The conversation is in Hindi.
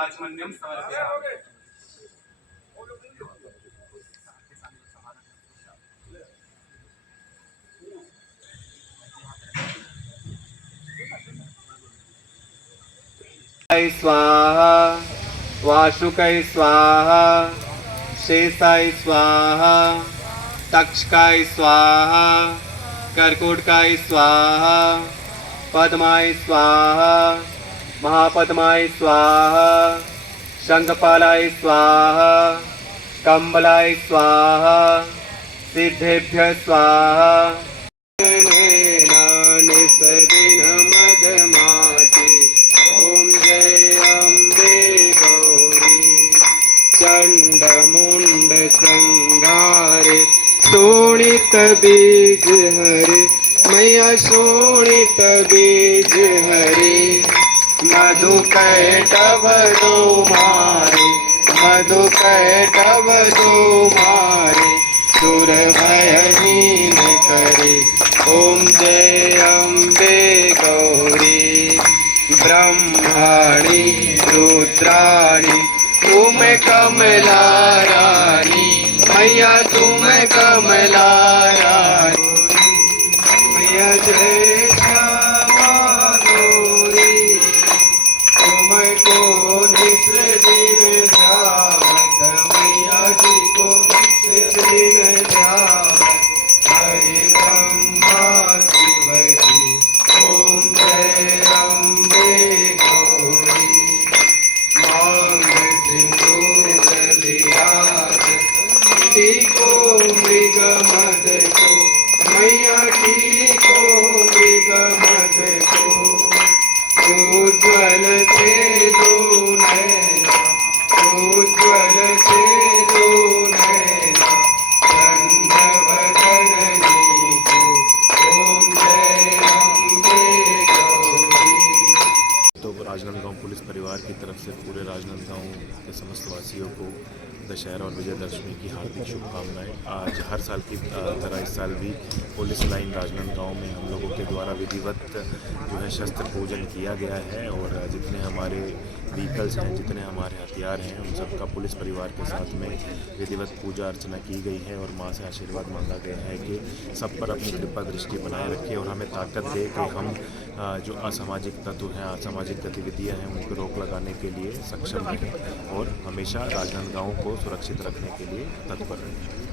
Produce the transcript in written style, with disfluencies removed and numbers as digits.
राजमन्यं समर्पयामि। स्वाहा वासुकाय स्वाहा शेषाय स्वाहा तक्षकाय स्वाहा कर्कोटकाय स्वाहा पद्माय स्वाहा महापद्माय स्वाहा शंखपालाय स्वाहा कम्बलाय स्वाहा सिद्धेभ्यः स्वाहा चंडमुंड संगारे शोणित बीज हरे मैया शोणित बीज हरे मधु कैटभ दो मारे मधु कैटभ दो मारे सुर भयहीन करे ओम जय अम्बे गौरी ब्रह्मणि रुद्राणि तुम कमला रानी मैया तुम कमला रानी मैया जय श्यामा गौरी तुमको निस दिन ध्यावत मैया जी को निस दिन ध्यावत हरे ब्रह्मा शिव जी ओम जय अम्बे गौरी को मृग मद को मैया की को मृग मद को उज्ज्वल से दो नैना उज्ज्वल से दो नैना चंद्र बदननी को ओम जय अम्बे गौरी। तो राजनांदगांव पुलिस परिवार की तरफ से पूरे राजनांदगांव के समस्त वासियों को दशहरा और विजयदशमी की हार्दिक शुभकामनाएं। आज हर साल की तरह इस साल भी पुलिस लाइन राजनांदगांव में हम लोगों के द्वारा विधिवत जो है शस्त्र पूजन किया गया है और जितने हमारे व्हीकल्स हैं जितने हमारे हथियार हैं उन सबका पुलिस परिवार के साथ में विधिवत पूजा अर्चना की गई है और माँ से आशीर्वाद मांगा गया है कि सब पर अपनी कृपा दृष्टि बनाए रखे और हमें ताकत दे कि हम जो असामाजिक तत्व हैं असामाजिक गतिविधियां हैं उनको रोक लगाने के लिए सक्षम रहें और हमेशा राजनांदगांव को सुरक्षित रखने के लिए तत्पर रहें।